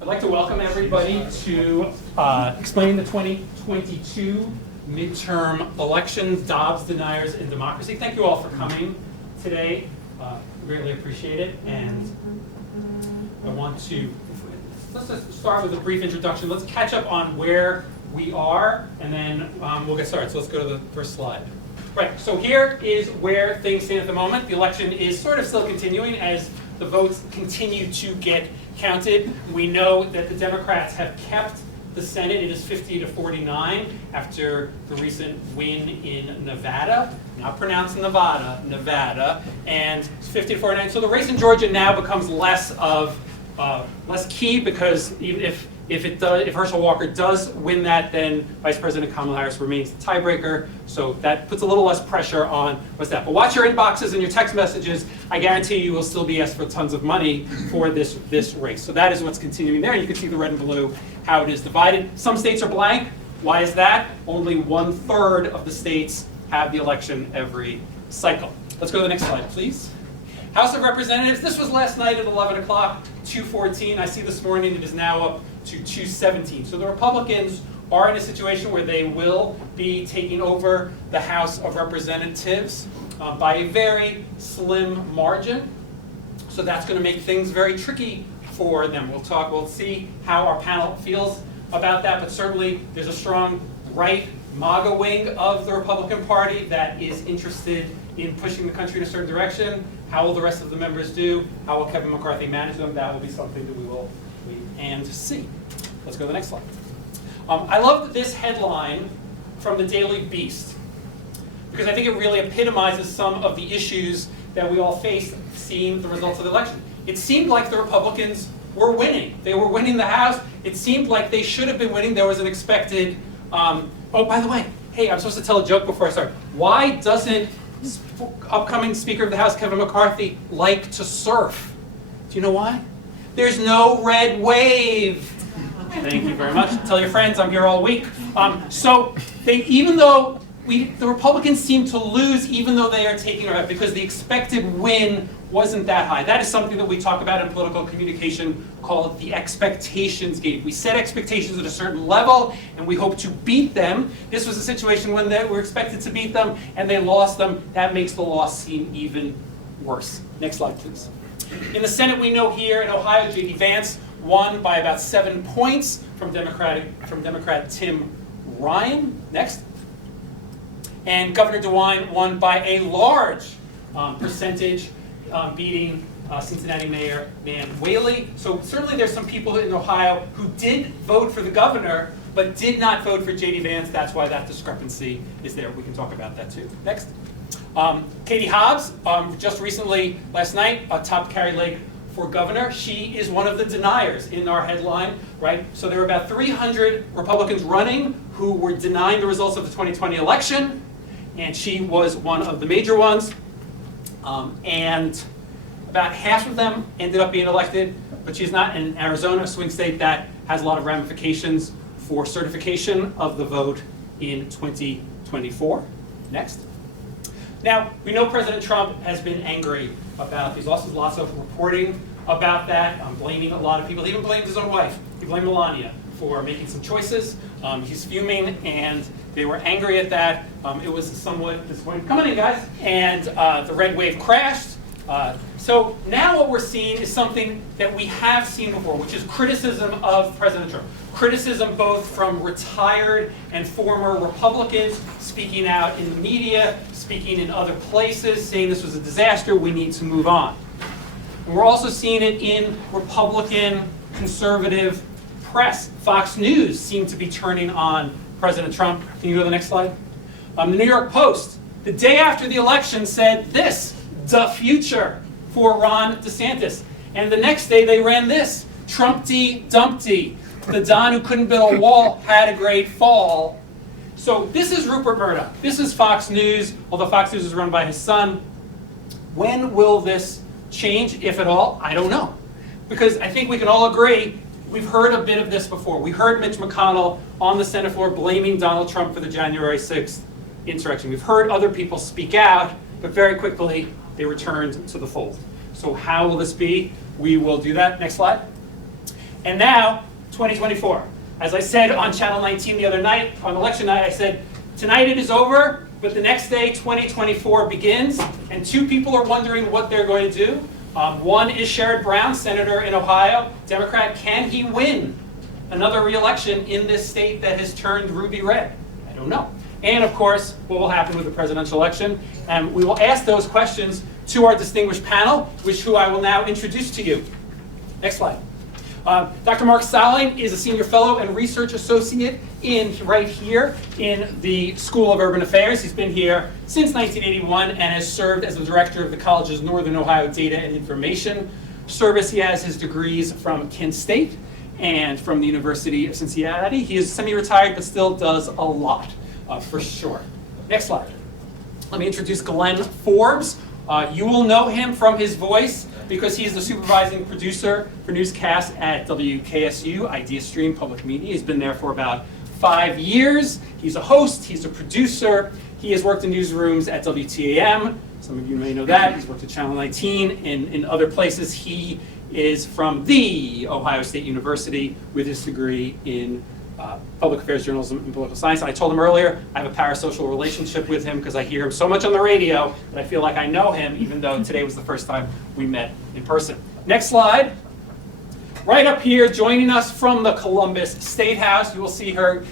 I'd like to welcome everybody to explain the 2022 midterm elections, Dobs, Deniers, and Democracy. Thank you all for coming today. Greatly appreciate it. And let's just start with a brief introduction. Let's catch up on where we are, and then we'll get started. So let's go to the first slide. Right, so here is where things stand at the moment. The election is sort of still continuing as the votes continue to get counted. We know that the Democrats have kept the Senate. It is 50-49 after the recent win in Nevada. Not pronounced Nevada, Nevada. And it's 50-49. So the race in Georgia now becomes less key, because even if Herschel Walker does win that, then Vice President Kamala Harris remains the tiebreaker. So that puts a little less pressure on what's that. But watch your inboxes and your text messages. I guarantee you will still be asked for tons of money for this race. So that is what's continuing there. You can see the red and blue, how it is divided. Some states are blank. Why is that? Only 1/3 of the states have the election every cycle. Let's go to the next slide, please. House of Representatives, this was last night at 11 o'clock, 214. I see this morning it is now up to 217. So the Republicans are in a situation where they will be taking over the House of Representatives by a very slim margin. So that's going to make things very tricky for them. We'll see how our panel feels about that, but certainly there's a strong right MAGA wing of the Republican Party that is interested in pushing the country in a certain direction. How will the rest of the members do? How will Kevin McCarthy manage them? That will be something that we will wait and see. Let's go to the next slide. I love this headline from the Daily Beast, because I think it really epitomizes some of the issues that we all face seeing the results of the election. It seemed like the Republicans were winning. They were winning the House. It seemed like they should have been winning. There was an expected, oh, by the way, hey, I'm supposed to tell a joke before I start. Why doesn't upcoming Speaker of the House, Kevin McCarthy, like to surf? Do you know why? There's no red wave. Thank you very much. Tell your friends I'm here all week. So even though the Republicans seem to lose, even though they are taking our, because the expected win wasn't that high. That is something that we talk about in political communication, called the expectations game. We set expectations at a certain level, and we hope to beat them. This was a situation when they were expected to beat them, and they lost them. That makes the loss seem even worse. Next slide, please. In the Senate, we know here in Ohio, J.D. Vance won by about 7 points from Democrat Tim Ryan. Next. And Governor DeWine won by a large percentage, beating Cincinnati Mayor Van Whaley. So certainly there's some people in Ohio who did vote for the governor, but did not vote for J.D. Vance. That's why that discrepancy is there. We can talk about that too. Next. Katie Hobbs, just recently, last night, topped Carrie Lake for governor. She is one of the deniers in our headline, right? So there were about 300 Republicans running who were denying the results of the 2020 election, and she was one of the major ones. And about half of them ended up being elected, but she's not. In Arizona, a swing state that has a lot of ramifications for certification of the vote in 2024. Next. Now, we know President Trump has been angry about these losses, lots of reporting about that, blaming a lot of people. He even blamed his own wife. He blamed Melania for making some choices. He's fuming, and they were angry at that. It was somewhat disappointing. Come on in, guys. And the red wave crashed. So now what we're seeing is something that we have seen before, which is criticism of President Trump. Criticism both from retired and former Republicans speaking out in the media, speaking in other places, saying this was a disaster, we need to move on. And we're also seeing it in Republican conservative press. Fox News seemed to be turning on President Trump. Can you go to the next slide? The New York Post, the day after the election, said this: "The future for Ron DeSantis." And the next day they ran this: "Trumpty Dumpty. The Don who couldn't build a wall had a great fall." So this is Rupert Murdoch. This is Fox News, although Fox News is run by his son. When will this change, if at all? I don't know. Because I think we can all agree, we've heard a bit of this before. We heard Mitch McConnell on the Senate floor blaming Donald Trump for the January 6th insurrection. We've heard other people speak out, but very quickly they returned to the fold. So how will this be? We will do that. Next slide. And now, 2024. As I said on Channel 19 the other night, on election night, I said, tonight it is over, but the next day, 2024 begins, and two people are wondering what they're going to do. One is Sherrod Brown, senator in Ohio, Democrat. Can he win another re-election in this state that has turned ruby red? I don't know. And of course, what will happen with the presidential election? And we will ask those questions to our distinguished panel, who I will now introduce to you. Next slide. Dr. Mark Salling is a senior fellow and research associate right here in the School of Urban Affairs. He's been here since 1981 and has served as the director of the college's Northern Ohio Data and Information Service. He has his degrees from Kent State and from the University of Cincinnati. He is semi-retired but still does a lot, for sure. Next slide. Let me introduce Glenn Forbes. You will know him from his voice because he's the supervising producer for newscasts at WKSU-Ideastream Public Media. He's been there for about 5 years. He's a host, he's a producer. He has worked in newsrooms at WTAM. Some of you may know that. He's worked at Channel 19 and in other places. He is from The Ohio State University with his degree in public affairs journalism and political science. I told him earlier, I have a parasocial relationship with him because I hear him so much on the radio that I feel like I know him, even though today was the first time we met in person. Next slide. Right up here, joining us from the Columbus State House, you will see her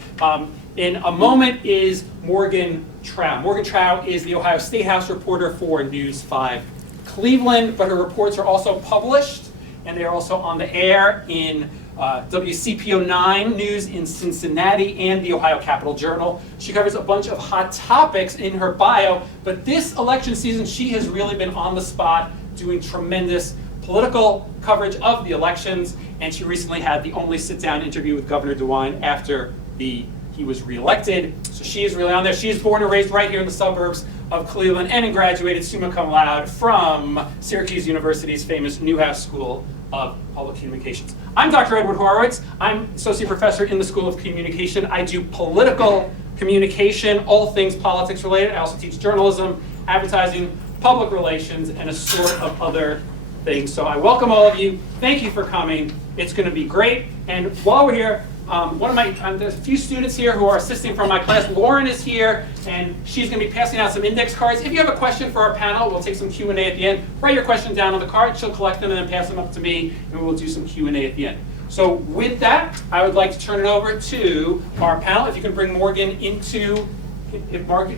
in a moment, is Morgan Trau. Morgan Trau is the Ohio State House reporter for News 5 Cleveland, but her reports are also published, and they are also on the air in WCPO 9 News in Cincinnati and the Ohio Capital Journal. She covers a bunch of hot topics in her bio, but this election season she has really been on the spot doing tremendous political coverage of the elections, and she recently had the only sit-down interview with Governor DeWine after he was reelected. So she is really on there. She is born and raised right here in the suburbs of Cleveland and graduated summa cum laude from Syracuse University's famous Newhouse School of Public Communications. I'm Dr. Edward Horowitz. I'm associate professor in the School of Communication. I do political communication, all things politics related. I also teach journalism, advertising, public relations, and a sort of other things. So I welcome all of you. Thank you for coming. It's going to be great. And while we're here, there's a few students here who are assisting from my class. Lauren is here, and she's going to be passing out some index cards. If you have a question for our panel, we'll take some Q&A at the end. Write your question down on the card. She'll collect them and then pass them up to me, and we'll do some Q&A at the end. So with that, I would like to turn it over to our panel. If you can bring Morgan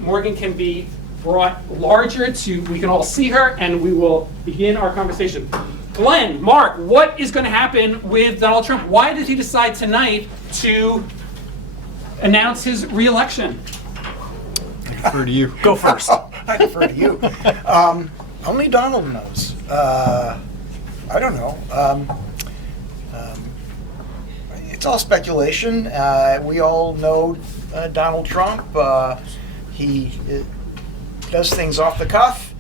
Morgan can be brought larger so we can all see her, and we will begin our conversation. Glenn, Mark, what is going to happen with Donald Trump? Why did he decide tonight to announce his re-election? I defer to you. Go first. I defer to you. Only Donald knows. I don't know. It's all speculation. We all know Donald Trump. He does things off the cuff.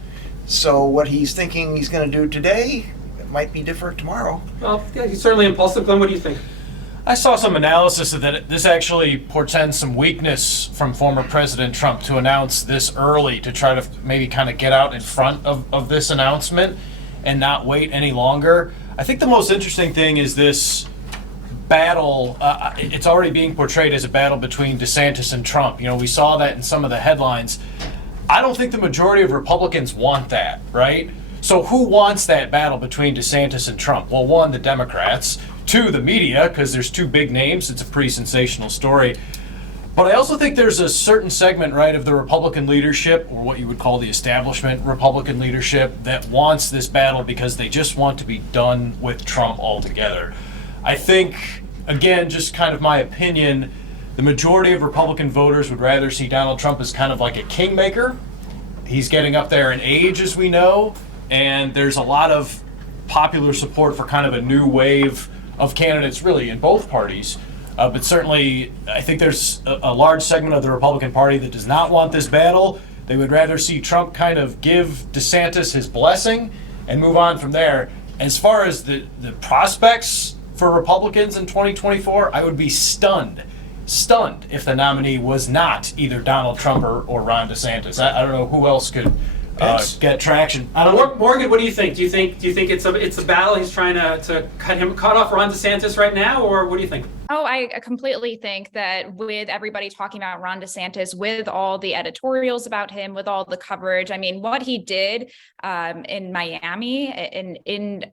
So what he's thinking he's going to do today might be different tomorrow. Well, yeah, he's certainly impulsive. Glenn, what do you think? I saw some analysis of that this actually portends some weakness from former President Trump to announce this early, to try to maybe kind of get out in front of this announcement and not wait any longer. I think the most interesting thing is this battle. It's already being portrayed as a battle between DeSantis and Trump. You know, we saw that in some of the headlines. I don't think the majority of Republicans want that, right? So who wants that battle between DeSantis and Trump? Well, one, the Democrats. Two, the media, because there's two big names. It's a pretty sensational story. But I also think there's a certain segment, right, of the Republican leadership, or what you would call the establishment Republican leadership, that wants this battle because they just want to be done with Trump altogether. I think, again, just kind of my opinion, the majority of Republican voters would rather see Donald Trump as kind of like a kingmaker. He's getting up there in age, as we know, and there's a lot of popular support for kind of a new wave of candidates, really, in both parties. But certainly, I think there's a large segment of the Republican Party that does not want this battle. They would rather see Trump kind of give DeSantis his blessing and move on from there. As far as the prospects for Republicans in 2024, I would be stunned if the nominee was not either Donald Trump or Ron DeSantis. I don't know who else could get traction. Morgan, what do you think? Do you think it's a battle he's trying to cut off Ron DeSantis right now, or what do you think? Oh, I completely think that with everybody talking about Ron DeSantis, with all the editorials about him, with all the coverage, I mean, what he did in Miami, in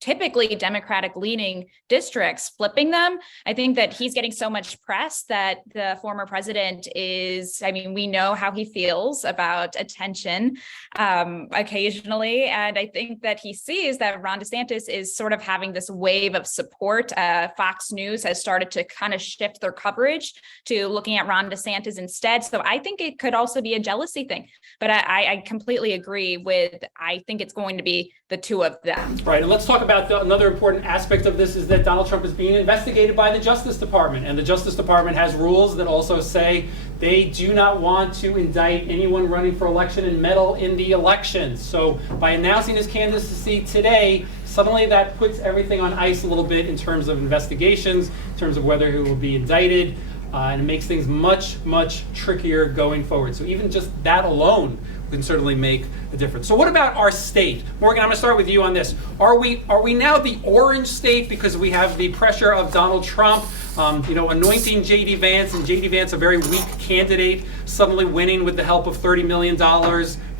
typically Democratic leaning districts, flipping them. I think that he's getting so much press that the former president is, I mean, we know how he feels about attention occasionally. And I think that he sees that Ron DeSantis is sort of having this wave of support. Fox News has started to kind of shift their coverage to looking at Ron DeSantis instead. So I think it could also be a jealousy thing. But I completely agree with, I think it's going to be the two of them. Right, and let's talk about another important aspect of this is that Donald Trump is being investigated by the Justice Department, and the Justice Department has rules that also say they do not want to indict anyone running for election and meddle in the election. So by announcing his candidacy today, suddenly that puts everything on ice a little bit in terms of investigations, in terms of whether he will be indicted, and it makes things much, much trickier going forward. So even just that alone can certainly make a difference. So what about our state? Morgan, I'm going to start with you on this. Are we now the orange state because we have the pressure of Donald Trump, anointing J.D. Vance, and J.D. Vance, a very weak candidate, suddenly winning with the help of $30 million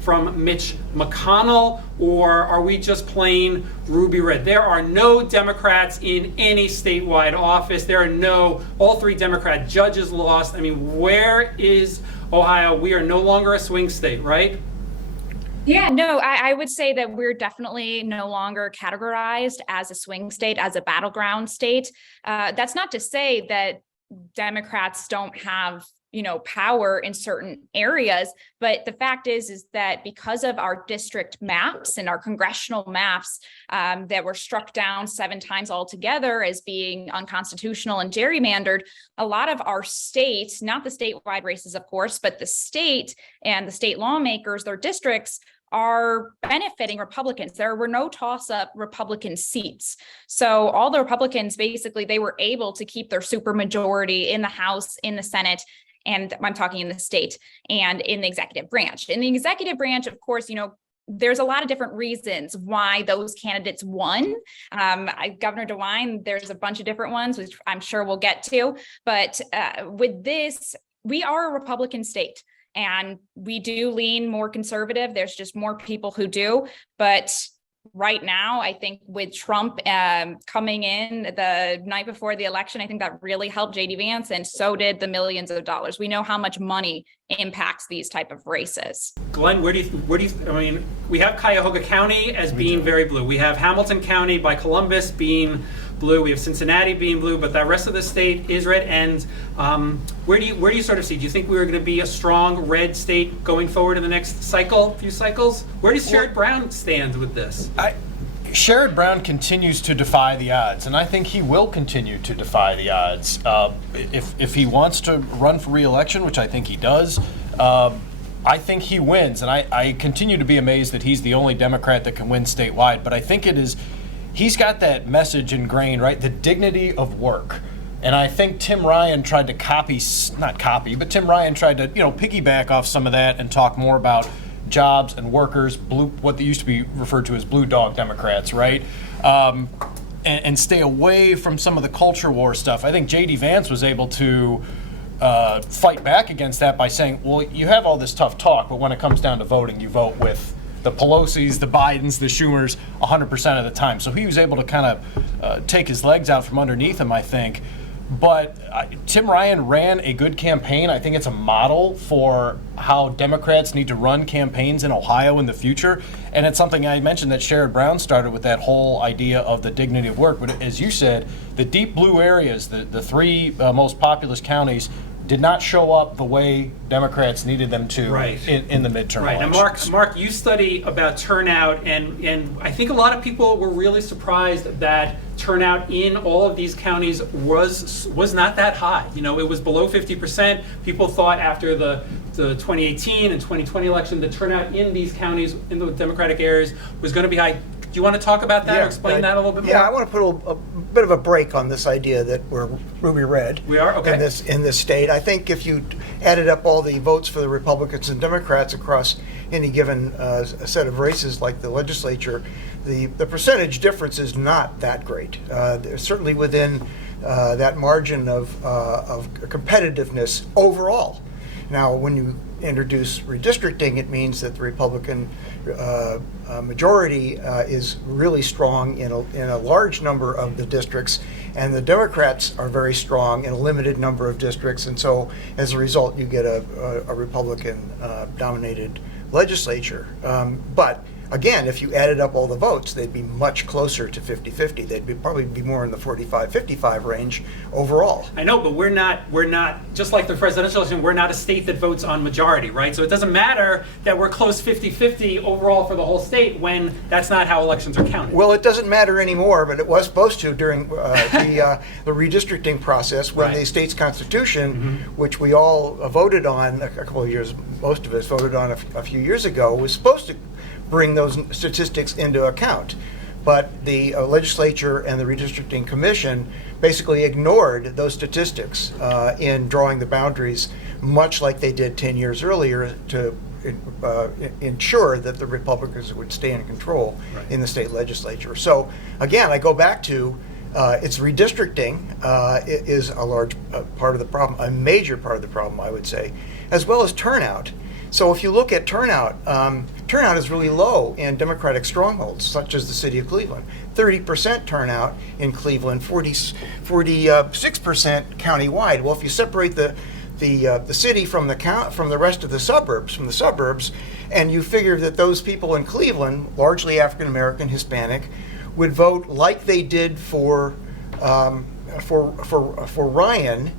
from Mitch McConnell? Or are we just plain ruby red? There are no Democrats in any statewide office. All three Democrat judges lost. I mean, where is Ohio? We are no longer a swing state, right? Yeah, no, I would say that we're definitely no longer categorized as a swing state, as a battleground state. That's not to say that Democrats don't have power in certain areas. But the fact is that because of our district maps and our congressional maps that were struck down 7 times altogether as being unconstitutional and gerrymandered, a lot of our states, not the statewide races, of course, but the state and the state lawmakers, their districts are benefiting Republicans. There were no toss-up Republican seats. So all the Republicans, basically, they were able to keep their supermajority in the House, in the Senate, and I'm talking in the state, and in the executive branch. In the executive branch, of course, there's a lot of different reasons why those candidates won. Governor DeWine, there's a bunch of different ones, which I'm sure we'll get to. But with this, we are a Republican state, and we do lean more conservative. There's just more people who do. But right now, I think with Trump coming in the night before the election, I think that really helped J.D. Vance, and so did the millions of dollars. We know how much money impacts these type of races. Glenn, we have Cuyahoga County as being very blue. We have Hamilton County by Columbus being blue. We have Cincinnati being blue, but the rest of the state is red. And where do you sort of see? Do you think we're going to be a strong red state going forward in the next few cycles? Where does Sherrod Brown stand with this? Sherrod Brown continues to defy the odds, and I think he will continue to defy the odds. If he wants to run for re-election, which I think he does, I think he wins. And I continue to be amazed that he's the only Democrat that can win statewide. But I think he's got that message ingrained, right? The dignity of work. And I think Tim Ryan tried to Tim Ryan tried to, piggyback off some of that and talk more about jobs and workers, what they used to be referred to as blue dog Democrats, right? And stay away from some of the culture war stuff. I think J.D. Vance was able to fight back against that by saying, well, you have all this tough talk, but when it comes down to voting, you vote with the Pelosi's, the Bidens, the Schumers 100% of the time. So he was able to kind of take his legs out from underneath him, I think. But Tim Ryan ran a good campaign. I think it's a model for how Democrats need to run campaigns in Ohio in the future. And it's something I mentioned that Sherrod Brown started with, that whole idea of the dignity of work. But as you said, the deep blue areas, the 3 most populous counties, did not show up the way Democrats needed them to in the midterm election. And Mark, you study about turnout, and I think a lot of people were really surprised that turnout in all of these counties was not that high. It was below 50%. People thought after the 2018 and 2020 election, the turnout in these counties, in the Democratic areas, was going to be high. you want to talk about that or explain that a little bit more? Yeah, I want to put a bit of a break on this idea that we're ruby red. We are? Okay. In this state. I think if you added up all the votes for the Republicans and Democrats across any given set of races like the legislature, the percentage difference is not that great. They're certainly within that margin of competitiveness overall. Now, when you introduce redistricting, it means that the Republican majority is really strong in a large number of the districts, and the Democrats are very strong in a limited number of districts, and so as a result you get a Republican dominated legislature. But again, if you added up all the votes, they'd be much closer to 50-50. They'd probably be more in the 45-55 range overall. I know, but we're not, just like the presidential election, we're not a state that votes on majority, right? So it doesn't matter that we're close 50-50 overall for the whole state when that's not how elections are counted. Well, it doesn't matter anymore, but it was supposed to during the redistricting process when the state's constitution, which we all voted on a couple of years, most of us voted on a few years ago, was supposed to bring those statistics into account. But the legislature and the redistricting commission basically ignored those statistics in drawing the boundaries, much like they did 10 years earlier to ensure that the Republicans would stay in control in the state legislature. So again, I go back to it's redistricting is a large part of the problem, a major part of the problem, I would say, as well as turnout. So if you look at turnout, turnout is really low in Democratic strongholds, such as the city of Cleveland. 30% turnout in Cleveland, 46% countywide. Well, if you separate the city from the rest of the suburbs, and you figure that those people in Cleveland, largely African American, Hispanic, would vote like they did for Ryan,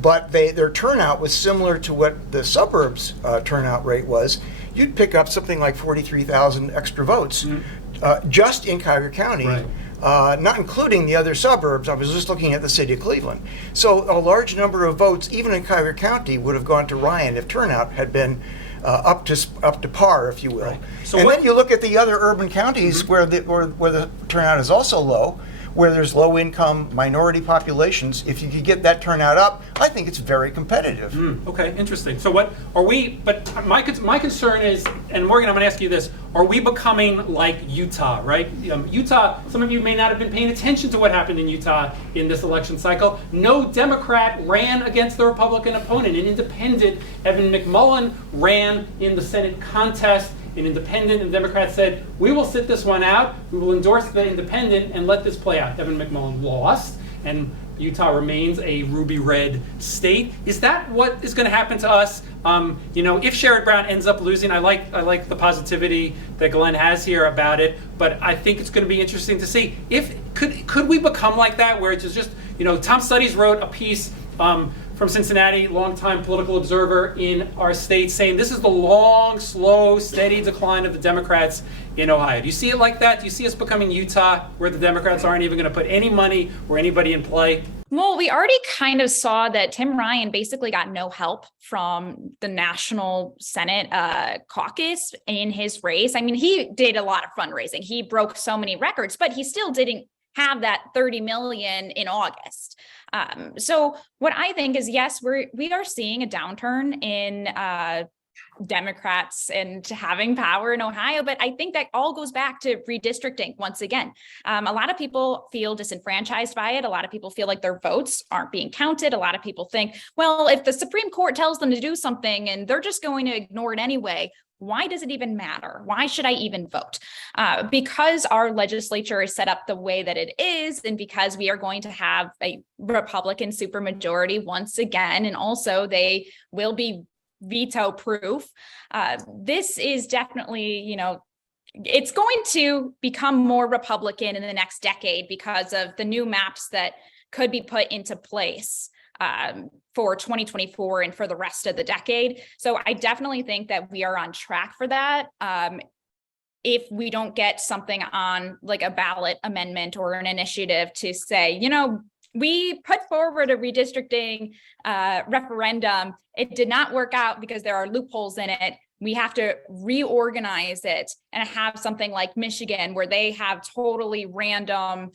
but their turnout was similar to what the suburbs turnout rate was, you'd pick up something like 43,000 extra votes just in Cuyahoga County, not including the other suburbs. I was just looking at the city of Cleveland. So a large number of votes, even in Cuyahoga County, would have gone to Ryan if turnout had been up to par, if you will. Right. So then you look at the other urban counties where the turnout is also low, where there's low-income minority populations. If you could get that turnout up, I think it's very competitive. Okay, interesting. So what are we, but my concern is, and Morgan, I'm gonna ask you this, are we becoming like Utah, right? Utah, some of you may not have been paying attention to what happened in Utah in this election cycle. No Democrat ran against the Republican opponent. An independent, Evan McMullen, ran in the Senate contest. An independent, and the Democrats said, we will sit this one out, we will endorse the independent and let this play out. Evan McMullen lost, and Utah remains a ruby red state. Is that what is going to happen to us? If Sherrod Brown ends up losing, I like the positivity that Glenn has here about it, but I think it's going to be interesting to see if could we become like that, where it's just Tom Studies wrote a piece from Cincinnati, longtime political observer in our state, saying this is the long, slow, steady decline of the Democrats in Ohio. Do you see it like that? Do you see us becoming Utah, where the Democrats aren't even going to put any money or anybody in play? Well, we already kind of saw that Tim Ryan basically got no help from the National Senate caucus in his race. I mean, he did a lot of fundraising. He broke so many records, but he still didn't have that 30 million in August. So what I think is, yes, we are seeing a downturn in Democrats and having power in Ohio, but I think that all goes back to redistricting once again. A lot of people feel disenfranchised by it. A lot of people feel like their votes aren't being counted. A lot of people think, well, if the Supreme Court tells them to do something and they're just going to ignore it anyway, why does it even matter? Why should I even vote? Because our legislature is set up the way that it is, and because we are going to have a Republican supermajority once again, and also they will be veto proof. This is definitely, it's going to become more Republican in the next decade because of the new maps that could be put into place for 2024 and for the rest of the decade. So I definitely think that we are on track for that. If we don't get something on like a ballot amendment or an initiative to say, we put forward a redistricting referendum. It did not work out because there are loopholes in it. we have to reorganize it and have something like Michigan, where they have totally random,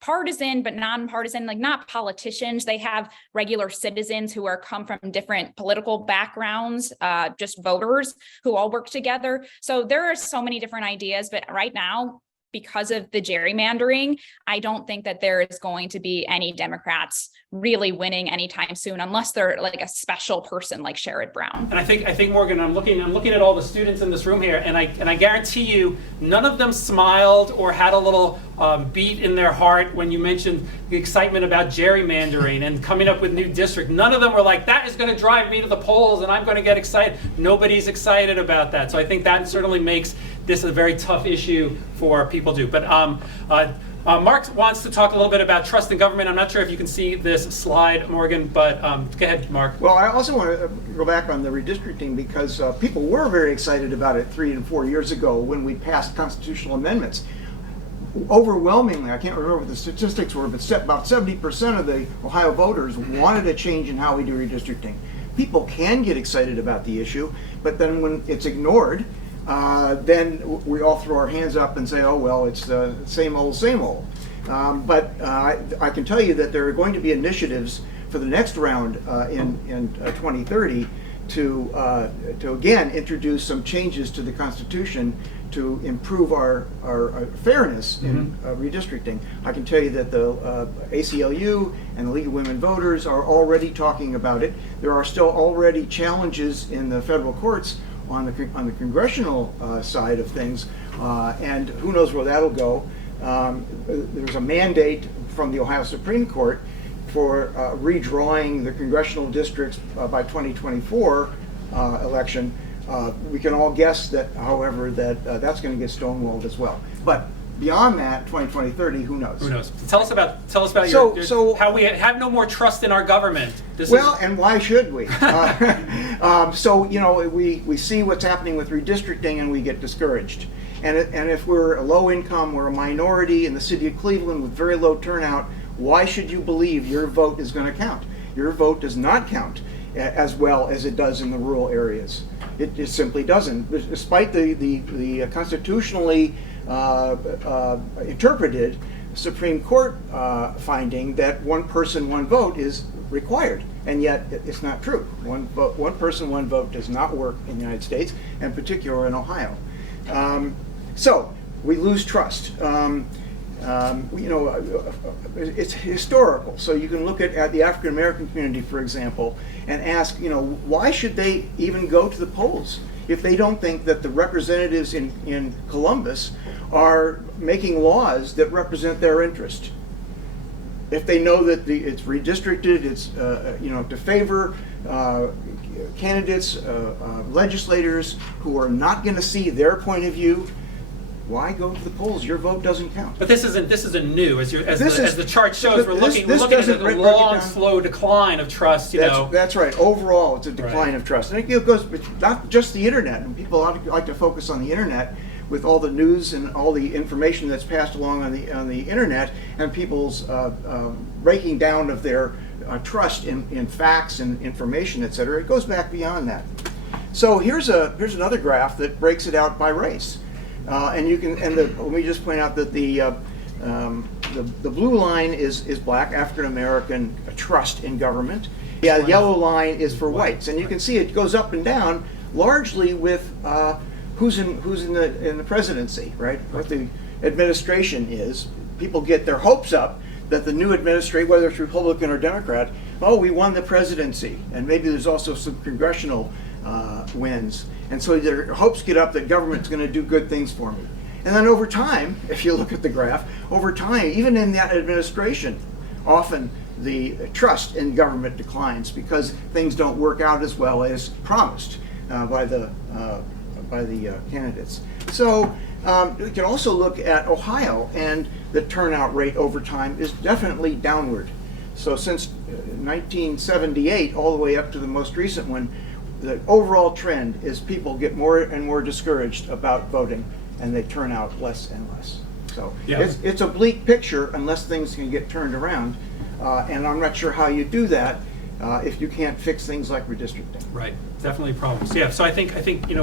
partisan, but nonpartisan, like not politicians. They have regular citizens who come from different political backgrounds, just voters who all work together. So there are so many different ideas, but right now, because of the gerrymandering, I don't think that there is going to be any Democrats really winning anytime soon, unless they're like a special person like Sherrod Brown. And I think Morgan, I'm looking at all the students in this room here, and I guarantee you, none of them smiled or had a little beat in their heart when you mentioned the excitement about gerrymandering and coming up with new districts. None of them were like, that is going to drive me to the polls and I'm going to get excited. Nobody's excited about that. So I think that certainly makes this a very tough issue for people to do. But Mark wants to talk a little bit about trust in government. I'm not sure if you can see this slide, Morgan, but go ahead, Mark. Well, I also want to go back on the redistricting, because people were very excited about it 3 and 4 years ago when we passed constitutional amendments. Overwhelmingly, I can't remember what the statistics were, but about 70% of the Ohio voters wanted a change in how we do redistricting. People can get excited about the issue, but then when it's ignored, then we all throw our hands up and say, oh, well, it's the same old, same old. But I can tell you that there are going to be initiatives for the next round in 2030 to again introduce some changes to the Constitution to improve our fairness in redistricting. I can tell you that the ACLU and the League of Women Voters are already talking about it. There are still already challenges in the federal courts on the congressional side of things, and who knows where that'll go. There's a mandate from the Ohio Supreme Court for redrawing the congressional districts by 2024 election. We can all guess that, however, that's going to get stonewalled as well. But beyond that, 2020, 30, who knows? Who knows? Tell us about how we have no more trust in our government. And why should we? We see what's happening with redistricting and we get discouraged. And if we're a low income, we're a minority in the city of Cleveland with very low turnout, why should you believe your vote is going to count? Your vote does not count as well as it does in the rural areas. It simply doesn't. Despite the constitutionally interpreted Supreme Court finding that one person, one vote is required, and yet it's not true. One person, one vote does not work in the United States, and particularly in Ohio. So we lose trust. It's historical. So you can look at the African American community, for example, and ask, why should they even go to the polls if they don't think that the representatives in Columbus are making laws that represent their interest? If they know that it's redistricted, it's to favor candidates, legislators who are not going to see their point of view, why go to the polls? Your vote doesn't count. But this isn't new. As the chart shows, we're looking at a long, slow decline of trust. That's right. Overall, it's a decline of trust, and it goes not just the internet. And people like to focus on the internet with all the news and all the information that's passed along on the internet, and people's breaking down of their trust in facts and information, etc. It goes back beyond that. So here's another graph that breaks it out by race. Let me just point out that the blue line is black, African American trust in government. Yeah, the yellow line is for whites, and you can see it goes up and down largely with who's in the presidency, right? What the administration is. People get their hopes up that the new administration, whether it's Republican or Democrat, we won the presidency, and maybe there's also some congressional wins. And so their hopes get up that government's going to do good things for me. And then over time, if you look at the graph, over time, even in that administration, often the trust in government declines because things don't work out as well as promised by the candidates. So we can also look at Ohio, and the turnout rate over time is definitely downward. So since 1978, all the way up to the most recent one, the overall trend is people get more and more discouraged about voting, and they turn out less and less. So it's a bleak picture unless things can get turned around, and I'm not sure how you do that if you can't fix things like redistricting. Right, definitely problems. Yeah, so I think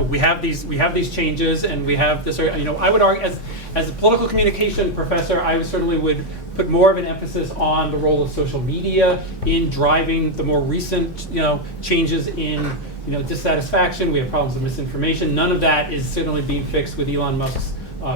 we have these changes, and we have this. I would argue as a political communication professor, I certainly would put more of an emphasis on the role of social media in driving the more recent changes in dissatisfaction. We have problems with misinformation. None of that is certainly being fixed with Elon Musk's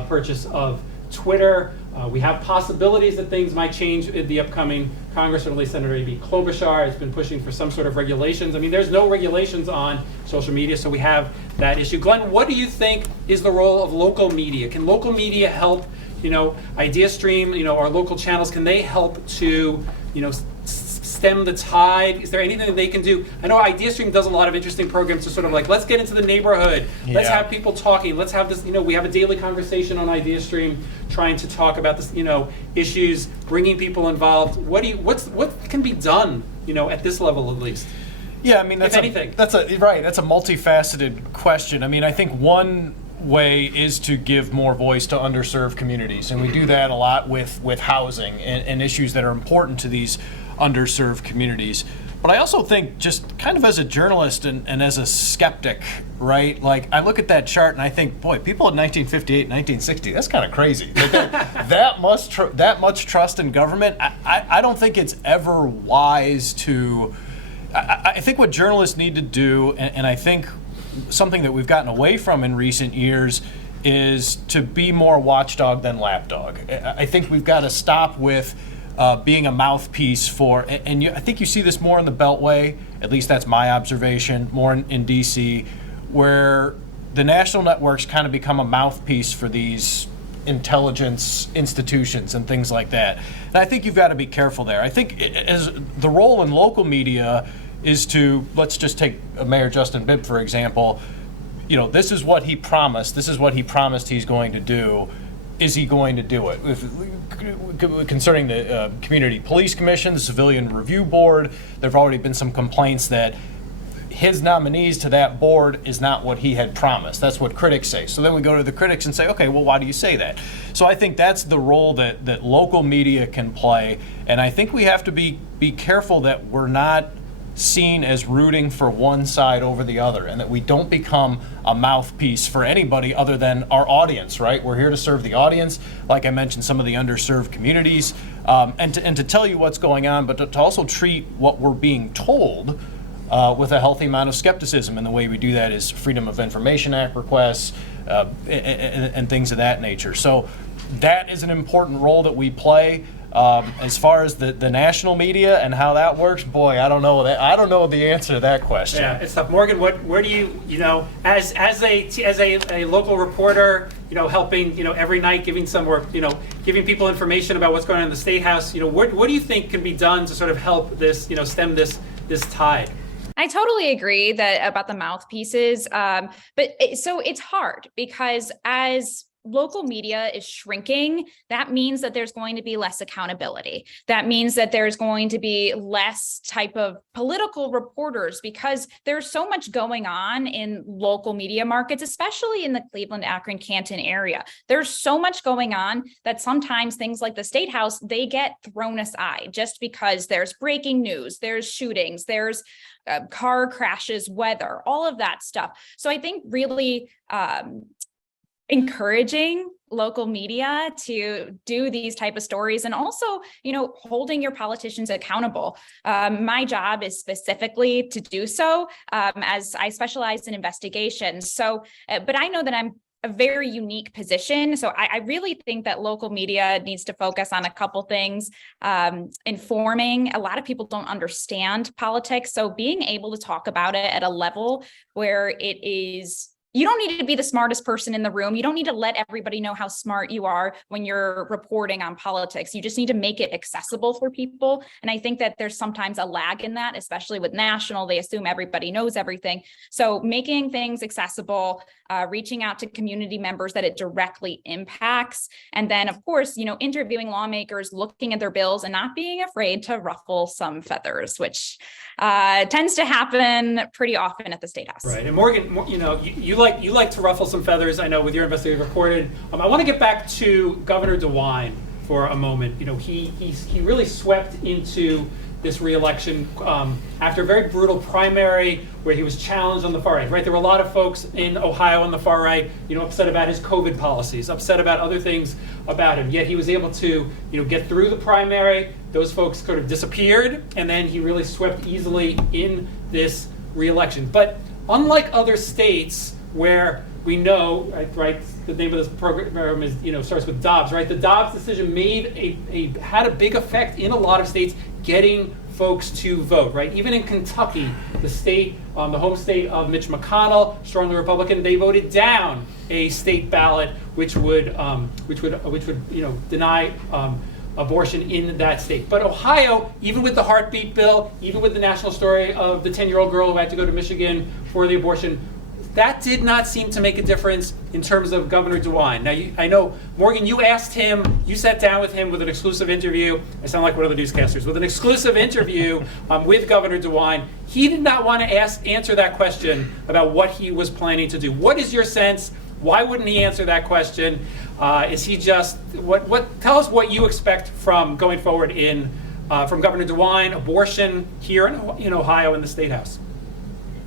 purchase of Twitter. We have possibilities that things might change in the upcoming Congress. Certainly Senator A.B. Klobuchar has been pushing for some sort of regulations. I mean, there's no regulations on social media, so we have that issue. Glenn, what do you think is the role of local media? Can local media help, Ideastream, our local channels, can they help to, stem the tide? Is there anything that they can do? I know Ideastream does a lot of interesting programs to sort of let's get into the neighborhood. Let's have people talking. Let's have this, we have a daily conversation on Ideastream trying to talk about this, issues, bringing people involved. What can be done, at this level at least? Yeah, I mean, that's a multifaceted question. I mean, I think one way is to give more voice to underserved communities, and we do that a lot with housing and issues that are important to these underserved communities. But I also think, just kind of as a journalist and as a skeptic, right? Like, I look at that chart and I think, boy, people in 1958, 1960, that's kind of crazy. That much trust in government. I don't think it's ever wise to. I think what journalists need to do, and I think something that we've gotten away from in recent years, is to be more watchdog than lapdog. I think we've got to stop with being a mouthpiece for, I think you see this more in the Beltway, at least that's my observation, more in DC, where the national networks kind of become a mouthpiece for these intelligence institutions and things like that. And I think you've got to be careful there. I think as the role in local media is to, let's just take Mayor Justin Bibb, for example. This is what he promised. This is what he promised he's going to do. Is he going to do it? Concerning the Community Police Commission, the Civilian Review Board, there have already been some complaints that his nominees to that board is not what he had promised. That's what critics say. So then we go to the critics and say, okay, well, why do you say that? So I think that's the role that local media can play. And I think we have to be careful that we're not seen as rooting for one side over the other, and that we don't become a mouthpiece for anybody other than our audience, right? We're here to serve the audience, like I mentioned, some of the underserved communities, and to tell you what's going on, but to also treat what we're being told with a healthy amount of skepticism. And the way we do that is Freedom of Information Act requests and things of that nature. So that is an important role that we play. As far as the national media and how that works, boy, I don't know the answer to that question. Yeah, it's tough. Morgan, where do you, as a local reporter, helping, every night giving giving people information about what's going on in the State House, what do you think can be done to sort of help this, stem this tide? I totally agree about the mouthpieces, so it's hard because as local media is shrinking, that means that there's going to be less accountability. That means that there's going to be less type of political reporters because there's so much going on in local media markets, especially in the Cleveland, Akron, Canton area. There's so much going on that sometimes things like the State House, they get thrown aside just because there's breaking news, there's shootings, there's car crashes, weather, all of that stuff. So I think really encouraging local media to do these type of stories, and also, holding your politicians accountable. My job is specifically to do so, as I specialize in investigations. So, but I know that I'm a very unique position. So I really think that local media needs to focus on a couple things. Informing. A lot of people don't understand politics. So being able to talk about it at a level where it is, you don't need to be the smartest person in the room. You don't need to let everybody know how smart you are when you're reporting on politics. You just need to make it accessible for people. And I think that there's sometimes a lag in that, especially with national. They assume everybody knows everything. So making things accessible, reaching out to community members that it directly impacts. And then, of course, interviewing lawmakers, looking at their bills and not being afraid to ruffle some feathers, which tends to happen pretty often at the State House. Right. And Morgan, you like to ruffle some feathers, I know, with your investigative reporting. I want to get back to Governor DeWine for a moment. He really swept into this re-election after a very brutal primary where he was challenged on the far right. Right, there were a lot of folks in Ohio on the far right, upset about his COVID policies, upset about other things about him. Yet he was able to, get through the primary. Those folks sort of disappeared, and then he really swept easily in this re-election. But unlike other states where we know, right, the name of this program is, starts with Dobs, right? The Dobs decision had a big effect in a lot of states getting folks to vote, right? Even in Kentucky, the state, the home state of Mitch McConnell, strongly Republican, they voted down a state ballot which would deny abortion in that state. But Ohio, even with the heartbeat bill, even with the national story of the 10-year-old girl who had to go to Michigan for the abortion, that did not seem to make a difference in terms of Governor DeWine. Now, I know, Morgan, you asked him, you sat down with him with an exclusive interview. I sound like one of the newscasters. With an exclusive interview with Governor DeWine. He did not want to answer that question about what he was planning to do. What is your sense? Why wouldn't he answer that question? Is he just, tell us what you expect from going forward from Governor DeWine, abortion here in Ohio in the State House?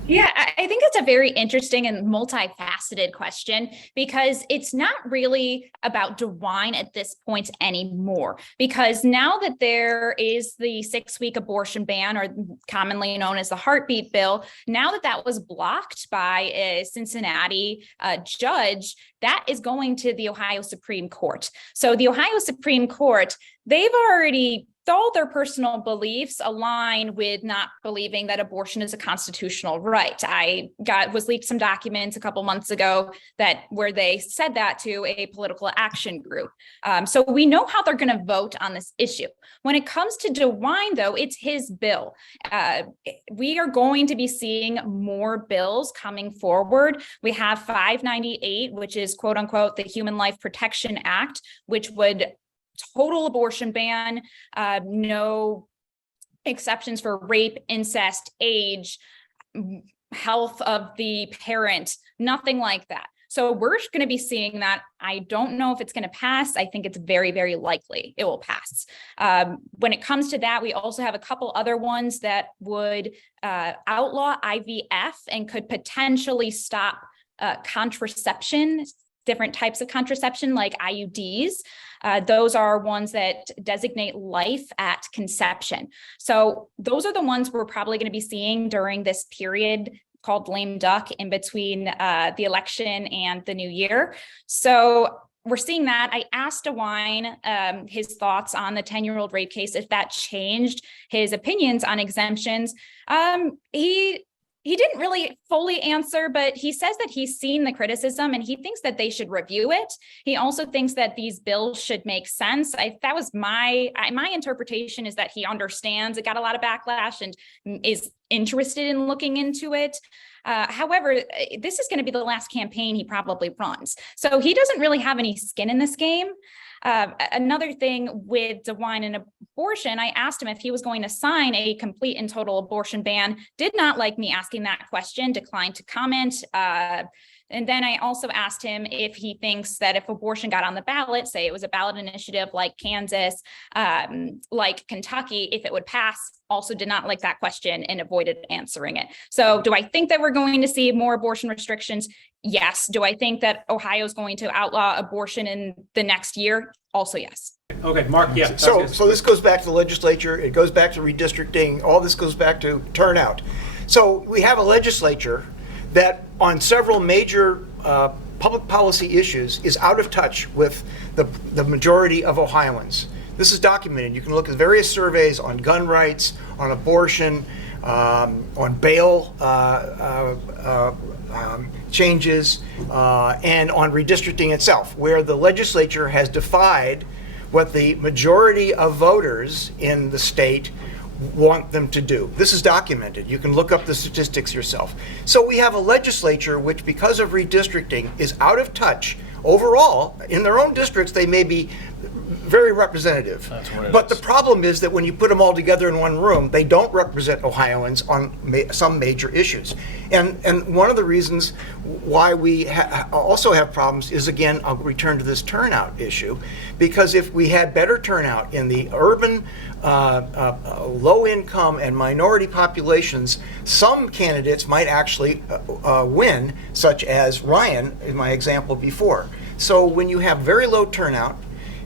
Yeah, I think it's a very interesting and multifaceted question because it's not really about DeWine at this point anymore. Because now that there is the 6-week abortion ban, or commonly known as the heartbeat bill, now that was blocked by a Cincinnati judge, that is going to the Ohio Supreme Court. So the Ohio Supreme Court, they've already all their personal beliefs align with not believing that abortion is a constitutional right. Was leaked some documents a couple months ago where they said that to a political action group. So we know how they're going to vote on this issue. When it comes to DeWine, though, it's his bill. We are going to be seeing more bills coming forward. We have 598, which is quote unquote the Human Life Protection Act, which would total abortion ban, no exceptions for rape, incest, age, health of the parent, nothing like that. So we're going to be seeing that. I don't know if it's going to pass. I think it's very, very likely it will pass. When it comes to that, we also have a couple other ones that would outlaw IVF and could potentially stop contraception, different types of contraception like IUDs. Those are ones that designate life at conception. So those are the ones we're probably going to be seeing during this period called lame duck in between the election and the new year. So we're seeing that. I asked DeWine his thoughts on the 10-year-old rape case, if that changed his opinions on exemptions. He didn't really fully answer, but he says that he's seen the criticism and he thinks that they should review it. He also thinks that these bills should make sense. That was my interpretation, is that he understands it got a lot of backlash and is interested in looking into it. However, this is going to be the last campaign he probably runs. So he doesn't really have any skin in this game. Another thing with DeWine and abortion, I asked him if he was going to sign a complete and total abortion ban. Did not like me asking that question, declined to comment. And then I also asked him if he thinks that if abortion got on the ballot, say it was a ballot initiative like Kansas, like Kentucky, if it would pass. Also did not like that question and avoided answering it. So do I think that we're going to see more abortion restrictions? Yes. Do I think that Ohio is going to outlaw abortion in the next year? Also, yes. Okay, Mark, yeah. So this goes back to the legislature. It goes back to redistricting. All this goes back to turnout. So we have a legislature that on several major public policy issues is out of touch with the majority of Ohioans. This is documented. You can look at various surveys on gun rights, on abortion, on bail changes, and on redistricting itself, where the legislature has defied what the majority of voters in the state want them to do. This is documented. You can look up the statistics yourself. So we have a legislature which, because of redistricting, is out of touch. Overall, in their own districts, they may be very representative. That's what it But is. the problem is that when you put them all together in one room, they don't represent Ohioans on some major issues. And one of the reasons why we also have problems is, again, I'll return to this turnout issue, because if we had better turnout in the urban, low-income and minority populations, some candidates might actually win, such as Ryan in my example before. So when you have very low turnout,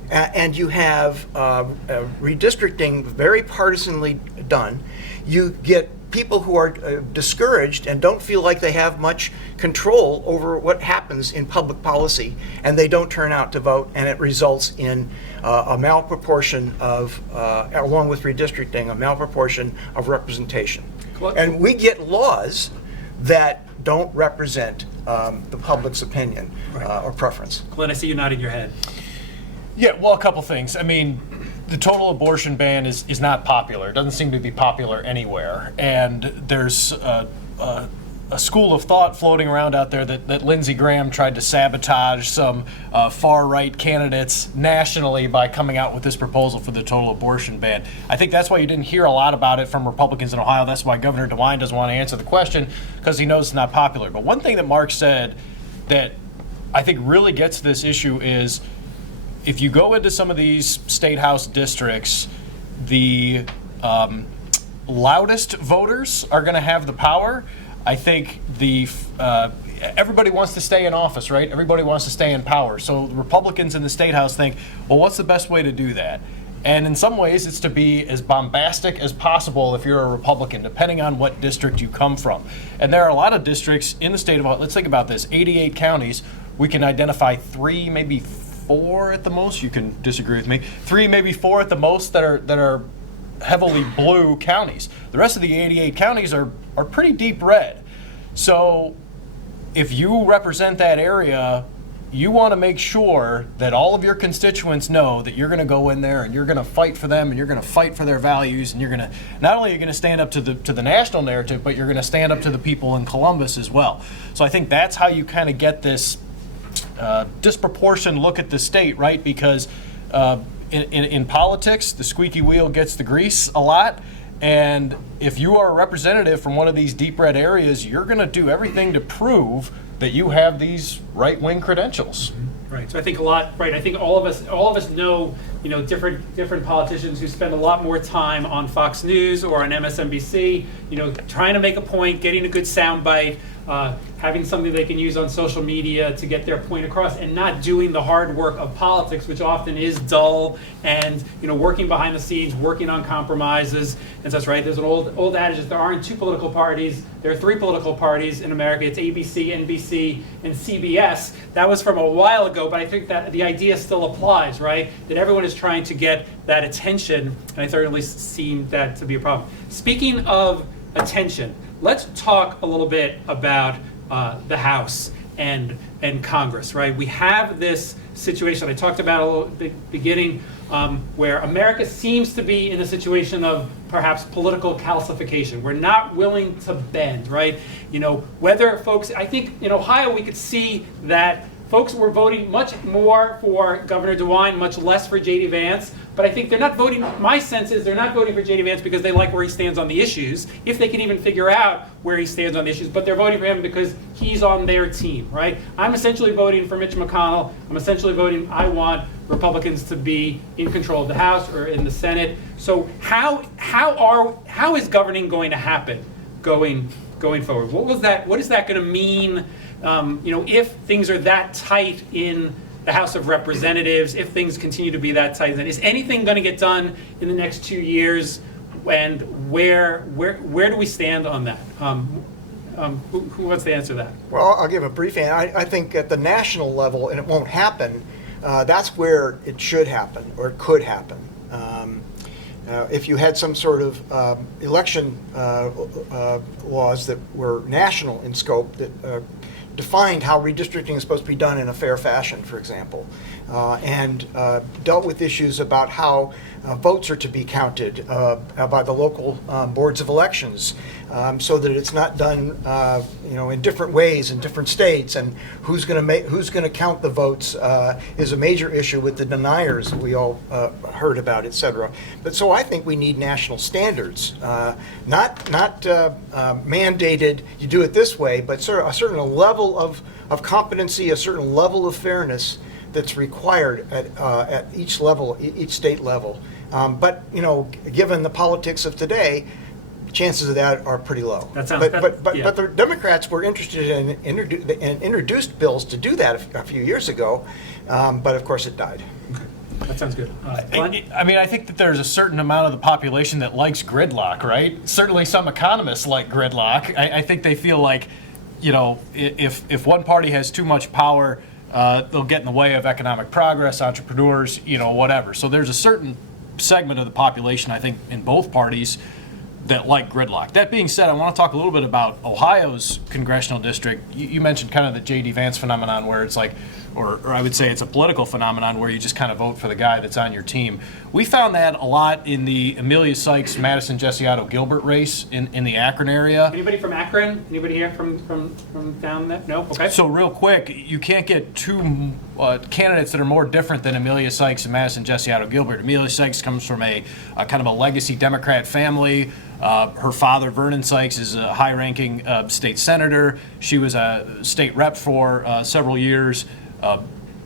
and you have redistricting very partisanly done, you get people who are discouraged and don't feel like they have much control over what happens in public policy, and they don't turn out to vote, and it results in a malproportion of, along with redistricting, a malproportion of representation. And we get laws that don't represent the public's opinion or preference. Glenn, I see you nodding your head. Yeah, well, a couple things. I mean, the total abortion ban is not popular. It doesn't seem to be popular anywhere. And there's a school of thought floating around out there that Lindsey Graham tried to sabotage some far-right candidates nationally by coming out with this proposal for the total abortion ban. I think that's why you didn't hear a lot about it from Republicans in Ohio. That's why Governor DeWine doesn't want to answer the question, because he knows it's not popular. But one thing that Mark said that I think really gets to this issue is, if you go into some of these state house districts, the loudest voters are going to have the power. I think everybody wants to stay in office, right? Everybody wants to stay in power. So the Republicans in the state house think, well, what's the best way to do that? And in some ways, it's to be as bombastic as possible if you're a Republican, depending on what district you come from. And there are a lot of districts in the state of Ohio. Let's think about this: 88 counties. We can identify 3, maybe 4 at the most. You can disagree with me. 3, maybe 4 at the most that are heavily blue counties. The rest of the 88 counties are pretty deep red. So if you represent that area, you want to make sure that all of your constituents know that you're going to go in there and you're going to fight for them, and you're going to fight for their values, and you're going to, not only are you going to stand up to the national narrative, but you're going to stand up to the people in Columbus as well. So I think that's how you kind of get this disproportionate look at the state, right? Because in politics, the squeaky wheel gets the grease a lot. And if you are a representative from one of these deep red areas, you're going to do everything to prove that you have these right-wing credentials. Right. So I think I think all of us know, different politicians who spend a lot more time on Fox News or on MSNBC, trying to make a point, getting a good soundbite, having something they can use on social media to get their point across, and not doing the hard work of politics, which often is dull, and working behind the scenes, working on compromises and such. Right? There's an old adage that there aren't 2 political parties. There are 3 political parties in America. It's ABC, NBC, and CBS. That was from a while ago, but I think that the idea still applies, right? That everyone is trying to get that attention, and I certainly seen that to be a problem. Speaking of attention, let's talk a little bit about the House and Congress, right? We have this situation I talked about a little bit beginning, where America seems to be in a situation of perhaps political calcification. We're not willing to bend, right? Whether folks, I think in Ohio we could see that folks were voting much more for Governor DeWine, much less for J.D. Vance. But I think they're not voting, my sense is they're not voting for J.D. Vance because they like where he stands on the issues, if they can even figure out where he stands on the issues, but they're voting for him because he's on their team, right? I'm essentially voting for Mitch McConnell. I'm essentially voting, I want Republicans to be in control of the House or in the Senate. So how is governing going to happen going forward? What is that going to mean, if things are that tight in the House of Representatives, if things continue to be that tight, then is anything going to get done in the next 2 years? And where do we stand on that? Who wants to answer that? Well, I'll give a brief answer. I think at the national level, and it won't happen, that's where it should happen, or it could happen. If you had some sort of election laws that were national in scope, that defined how redistricting is supposed to be done in a fair fashion, for example, and dealt with issues about how votes are to be counted by the local boards of elections, so that it's not done, in different ways in different states, and who's going to count the votes is a major issue with the deniers that we all heard about, etc. But so I think we need national standards, not mandated. You do it this way, but a certain level of competency, a certain level of fairness that's required at each level, each state level. But given the politics of today, chances of that are pretty low. That sounds. But the Democrats were interested in and introduced bills to do that a few years ago, but of course it died. That sounds good. Glenn? I mean, I think that there's a certain amount of the population that likes gridlock, right? Certainly some economists like gridlock. I think they feel like, if one party has too much power, they'll get in the way of economic progress, entrepreneurs, whatever. So there's a certain segment of the population, I think, in both parties that like gridlock. That being said, I want to talk a little bit about Ohio's congressional district. You mentioned kind of the J.D. Vance phenomenon, where it's like, or I would say it's a political phenomenon where you just kind of vote for the guy that's on your team. We found that a lot in the Amelia Sykes, Madison Jesse Gilbert race in the Akron area. Anybody from Akron? Anybody here from down there? No? Okay. So real quick, you can't get two candidates that are more different than Amelia Sykes and Madison Jesse Gilbert. Amelia Sykes comes from a kind of a legacy Democrat family. Her father, Vernon Sykes, is a high-ranking state senator. She was a state rep for several years.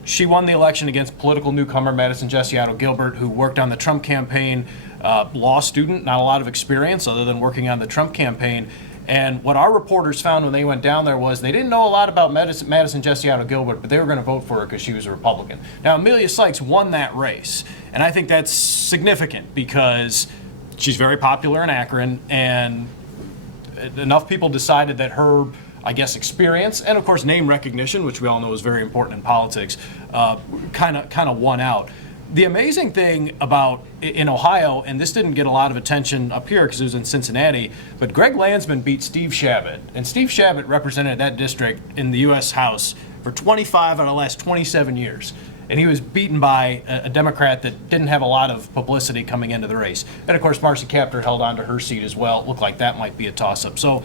She won the election against political newcomer Madison Jesse Gilbert, who worked on the Trump campaign, law student, not a lot of experience other than working on the Trump campaign. And what our reporters found when they went down there was they didn't know a lot about Madison Jesse Gilbert, but they were going to vote for her because she was a Republican. Now, Amelia Sykes won that race, and I think that's significant because she's very popular in Akron, and enough people decided that her, I guess, experience and, of course, name recognition, which we all know is very important in politics, kind of won out. The amazing thing about in Ohio, and this didn't get a lot of attention up here because it was in Cincinnati, but Greg Landsman beat Steve Chabot, and Steve Chabot represented that district in the U.S. House for 25 out of the last 27 years. And he was beaten by a Democrat that didn't have a lot of publicity coming into the race. And of course, Marcy Kaptur held on to her seat as well. It looked like that might be a toss-up. So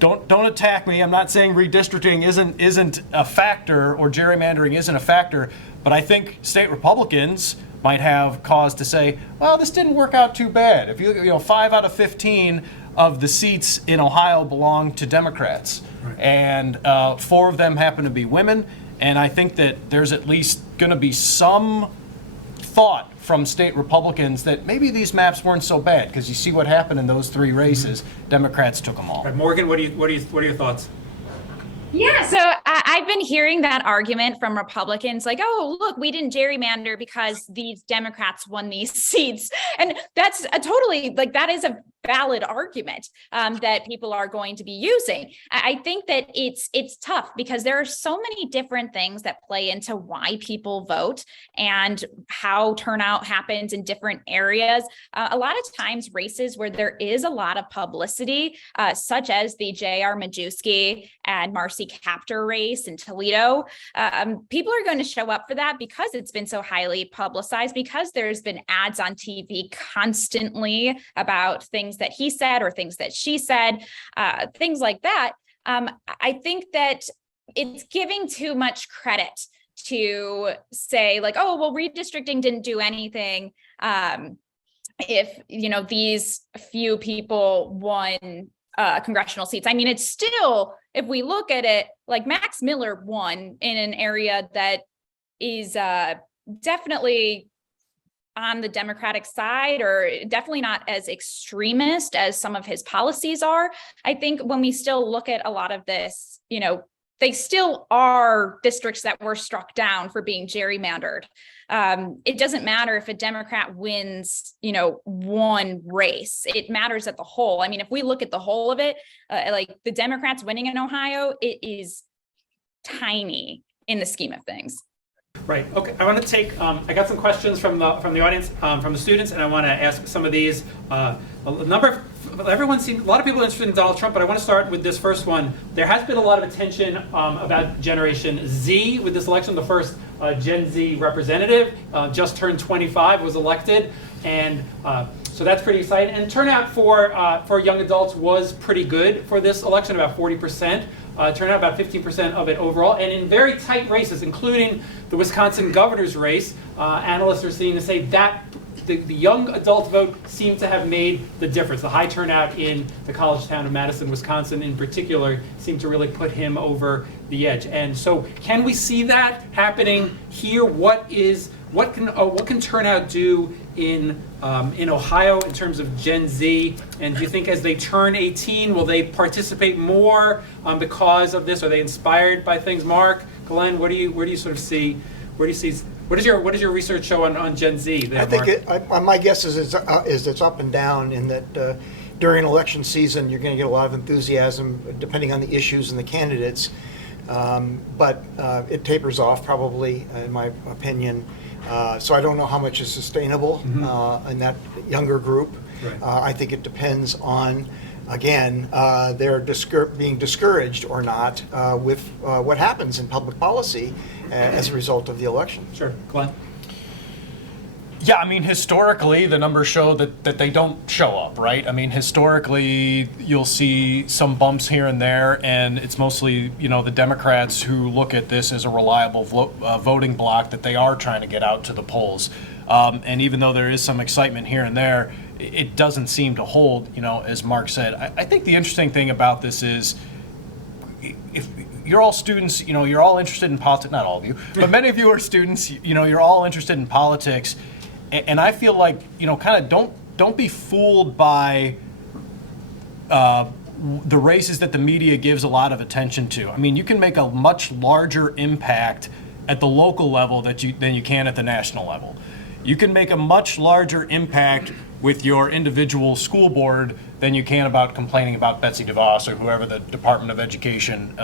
don't attack me. I'm not saying redistricting isn't a factor or gerrymandering isn't a factor, but I think state Republicans might have cause to say, well, this didn't work out too bad. If you 5 out of 15 of the seats in Ohio belong to Democrats, right, and 4 of them happen to be women. And I think that there's at least going to be some thought from state Republicans that maybe these maps weren't so bad, because you see what happened in those 3 races. Mm-hmm. Democrats took them all. Right, Morgan, what are your thoughts? Yeah, so I've been hearing that argument from Republicans, like, oh, look, we didn't gerrymander because these Democrats won these seats. And that's that is a valid argument that people are going to be using. I think that it's tough because there are so many different things that play into why people vote and how turnout happens in different areas. A lot of times races where there is a lot of publicity, such as the J.R. Majewski and Marcy Kaptur race in Toledo, people are going to show up for that because it's been so highly publicized, because there's been ads on TV constantly about things that he said or things that she said, things like that. I think that it's giving too much credit to say like, oh, well, redistricting didn't do anything. If, these few people won congressional seats. I mean, it's still, if we look at it, like Max Miller won in an area that is definitely on the Democratic side, or definitely not as extremist as some of his policies are. I think when we still look at a lot of this, they still are districts that were struck down for being gerrymandered. It doesn't matter if a Democrat wins, one race. It matters at the whole. I mean, if we look at the whole of it, like the Democrats winning in Ohio, it is tiny in the scheme of things. Right. Okay. I want to take. I got some questions from the audience, from the students, and I want to ask some of these. A lot of people are interested in Donald Trump, but I want to start with this first one. There has been a lot of attention about Generation Z with this election. The first Gen Z representative, just turned 25, was elected, and so that's pretty exciting. And turnout for young adults was pretty good for this election, about 40%. Turnout about 15% of it overall, and in very tight races, including the Wisconsin governor's race, analysts are seeing to say that the young adult vote seemed to have made the difference. The high turnout in the college town of Madison, Wisconsin in particular, seemed to really put him over the edge. And so can we see that happening here? What can turnout do in Ohio in terms of Gen Z? And do you think as they turn 18, will they participate more because of this? Are they inspired by things? Mark, Glenn, where do you sort of see? Where do you see? What does your research show on Gen Z? There, I think my guess is it's up and down in that during election season you're going to get a lot of enthusiasm depending on the issues and the candidates, but it tapers off probably in my opinion. So I don't know how much is sustainable in that younger group. Right. I think it depends on, again, they're being discouraged or not with what happens in public policy as a result of the election. Sure, Glenn. Yeah, I mean, historically, the numbers show that they don't show up, right? I mean, historically, you'll see some bumps here and there, and it's mostly, the Democrats who look at this as a reliable voting bloc that they are trying to get out to the polls. And even though there is some excitement here and there, it doesn't seem to hold, as Mark said. I think the interesting thing about this is, if you're all students, you're all interested in politics, not all of you, but many of you are students, you're all interested in politics. And I feel like, kind of don't be fooled by the races that the media gives a lot of attention to. I mean, you can make a much larger impact at the local level than you can at the national level. You can make a much larger impact with your individual school board than you can about complaining about Betsy DeVos or whoever the Department of Education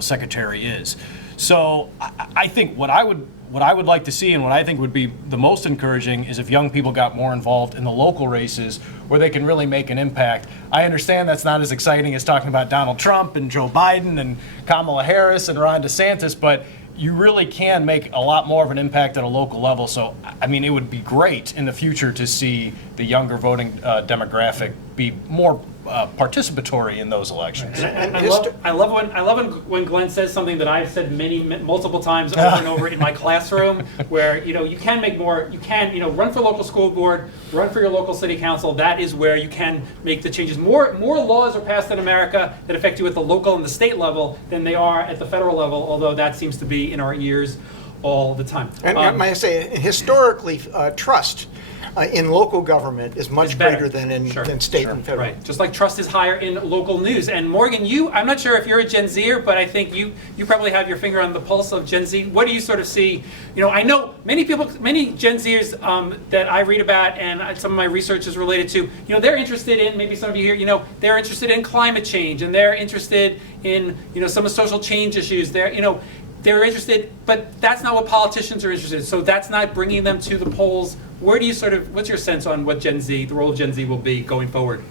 secretary is. So I think what I would like to see and what I think would be the most encouraging is if young people got more involved in the local races where they can really make an impact. I understand that's not as exciting as talking about Donald Trump and Joe Biden and Kamala Harris and Ron DeSantis, but you really can make a lot more of an impact at a local level. So, I mean, it would be great in the future to see the younger voting demographic be more participatory in those elections. And I love when Glenn says something that I've said multiple times over and over in my classroom, where you can make more. You can run for local school board, run for your local city council. That is where you can make the changes. More laws are passed in America that affect you at the local and the state level than they are at the federal level. Although that seems to be in our ears all the time. And might I say, historically, trust in local government is much greater than in state and federal. Right. Just like trust is higher in local news. And Morgan, I'm not sure if you're a Gen Zer, but I think you probably have your finger on the pulse of Gen Z. What do you sort of see? I know many Gen Zers that I read about and some of my research is related to, they're interested in, maybe some of you here, they're interested in climate change and they're interested in, some of social change issues. They're interested, but that's not what politicians are interested in. So that's not bringing them to the polls. What's your sense on what the role of Gen Z will be going forward?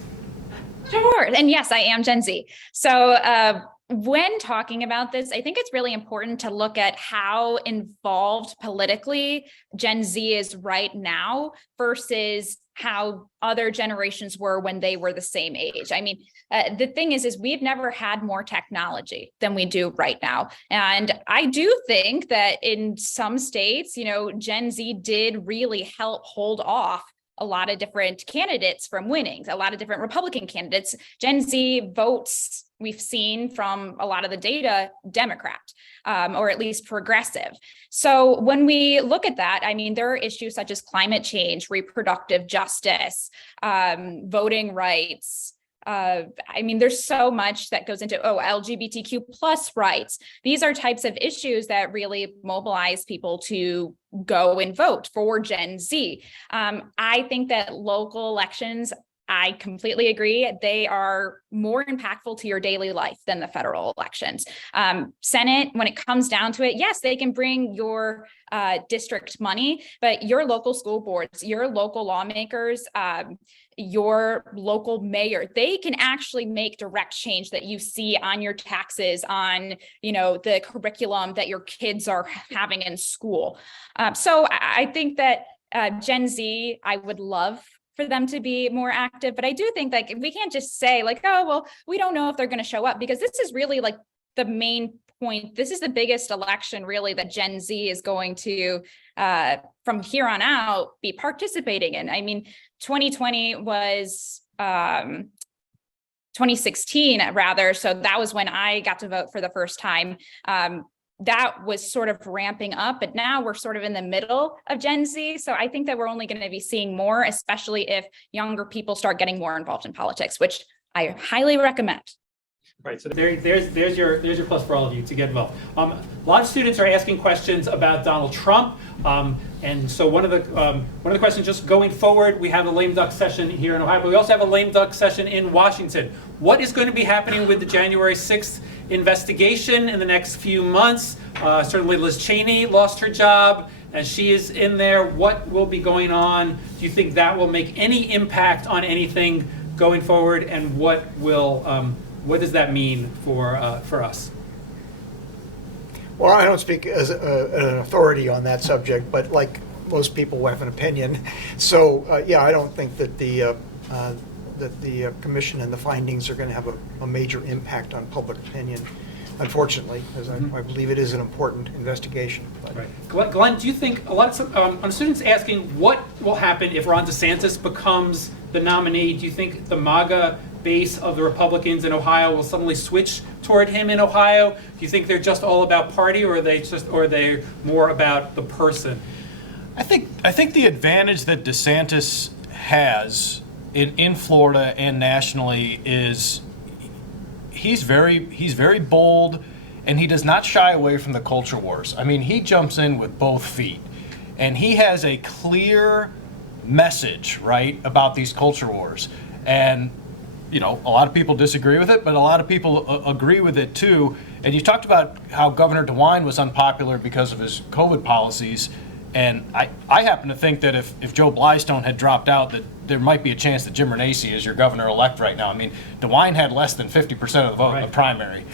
Sure. And yes, I am Gen Z. So when talking about this, I think it's really important to look at how involved politically Gen Z is right now versus how other generations were when they were the same age. I mean, the thing is we've never had more technology than we do right now. And I do think that in some states, Gen Z did really help hold off a lot of different candidates from winning, a lot of different Republican candidates. Gen Z votes, we've seen from a lot of the data, Democrat, or at least progressive. So when we look at that, I mean, there are issues such as climate change, reproductive justice, voting rights. I mean, there's so much that goes into, LGBTQ plus rights. These are types of issues that really mobilize people to go and vote for Gen Z. I think that local elections I completely agree. They are more impactful to your daily life than the federal elections. Senate, when it comes down to it, yes, they can bring your district money, but your local school boards, your local lawmakers, your local mayor, they can actually make direct change that you see on your taxes, on, the curriculum that your kids are having in school. So I think that Gen Z, I would love for them to be more active, but I do think like we can't just say like, oh, well, we don't know if they're going to show up, because this is really like the main point. This is the biggest election really that Gen Z is going to, from here on out, be participating in. I mean, 2020 was 2016 rather. So that was when I got to vote for the first time. That was sort of ramping up, but now we're sort of in the middle of Gen Z. So I think that we're only going to be seeing more, especially if younger people start getting more involved in politics, which I highly recommend. Right, so there's your plus for all of you to get involved. A lot of students are asking questions about Donald Trump, and so one of the questions, just going forward, we have a lame duck session here in Ohio, but we also have a lame duck session in Washington. What is going to be happening with the January 6th investigation in the next few months? Certainly Liz Cheney lost her job, and she is in there. What will be going on? Do you think that will make any impact on anything going forward, and what does that mean for us? Well, I don't speak as an authority on that subject, but like most people have an opinion. So I don't think that the commission and the findings are going to have a major impact on public opinion, unfortunately, because I believe it is an important investigation. But. Right. Glenn, do you think a lot of students asking what will happen if Ron DeSantis becomes the nominee? Do you think the MAGA base of the Republicans in Ohio will suddenly switch toward him in Ohio? Do you think they're just all about party, or are they more about the person? I think the advantage that DeSantis has in Florida and nationally is he's very bold, and he does not shy away from the culture wars. I mean, he jumps in with both feet, and he has a clear message, right, about these culture wars. And a lot of people disagree with it, but a lot of people agree with it too. And you talked about how Governor DeWine was unpopular because of his COVID policies. And I happen to think that if Joe Blystone had dropped out, that there might be a chance that Jim Renacci is your governor-elect right now. I mean, DeWine had less than 50% of the vote in the primary.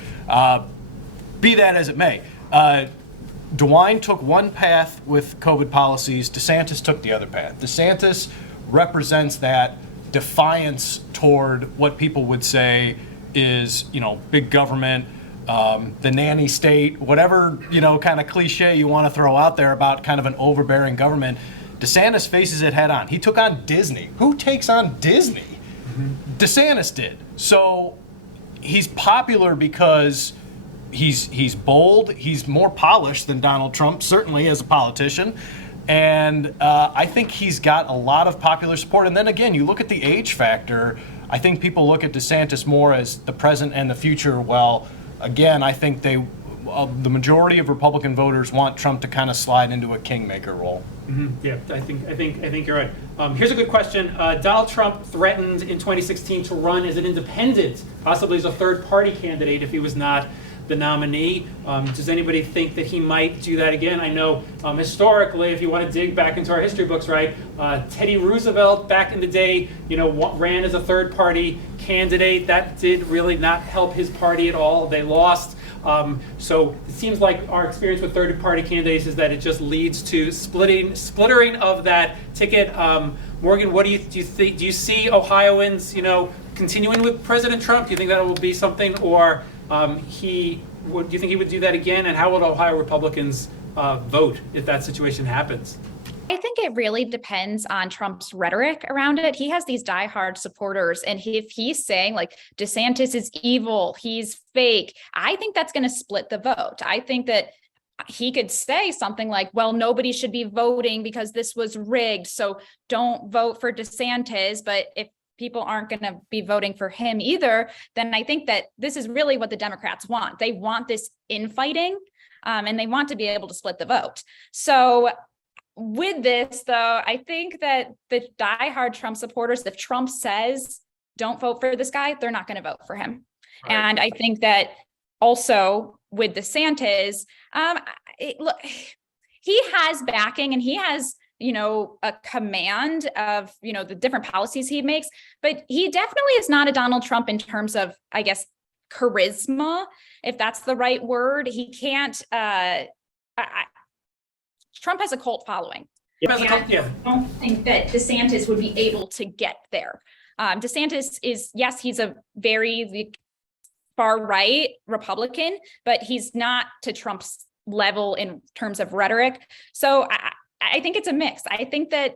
Be that as it may. DeWine took one path with COVID policies. DeSantis took the other path. DeSantis represents that defiance toward what people would say is, big government, the nanny state, whatever, kind of cliche you want to throw out there about kind of an overbearing government. DeSantis faces it head on. He took on Disney. Who takes on Disney? DeSantis did. So he's popular because he's bold. He's more polished than Donald Trump, certainly as a politician. And I think he's got a lot of popular support. And then again, you look at the age factor. I think people look at DeSantis more as the present and the future. Well, again, I think the majority of Republican voters want Trump to kind of slide into a kingmaker role. Mm-hmm. Yeah, I think you're right. Here's a good question. Donald Trump threatened in 2016 to run as an independent, possibly as a third-party candidate if he was not the nominee. Does anybody think that he might do that again? I know historically, if you want to dig back into our history books, right, Teddy Roosevelt back in the day, ran as a third-party candidate. That did really not help his party at all. They lost. So it seems like our experience with third-party candidates is that it just leads to splittering of that ticket. Morgan, what do you think? Do you see Ohioans, continuing with President Trump? Do you think that will be something, or do you think he would do that again? And how would Ohio Republicans vote if that situation happens? I think it really depends on Trump's rhetoric around it. He has these diehard supporters, and if he's saying like DeSantis is evil, he's fake, I think that's going to split the vote. I think that he could say something like, well, nobody should be voting because this was rigged, so don't vote for DeSantis. But if people aren't going to be voting for him either, then I think that this is really what the Democrats want. They want this infighting, and they want to be able to split the vote. So with this, though, I think that the diehard Trump supporters, if Trump says don't vote for this guy, they're not going to vote for him. Right. And I think that also with DeSantis, look, he has backing and he has, a command of, the different policies he makes, but he definitely is not a Donald Trump in terms of, I guess, charisma, if that's the right word. He can't, Trump has a cult following. Yeah. I don't think that DeSantis would be able to get there. DeSantis is, yes, he's a very far right Republican, but he's not to Trump's level in terms of rhetoric. So I think it's a mix. I think that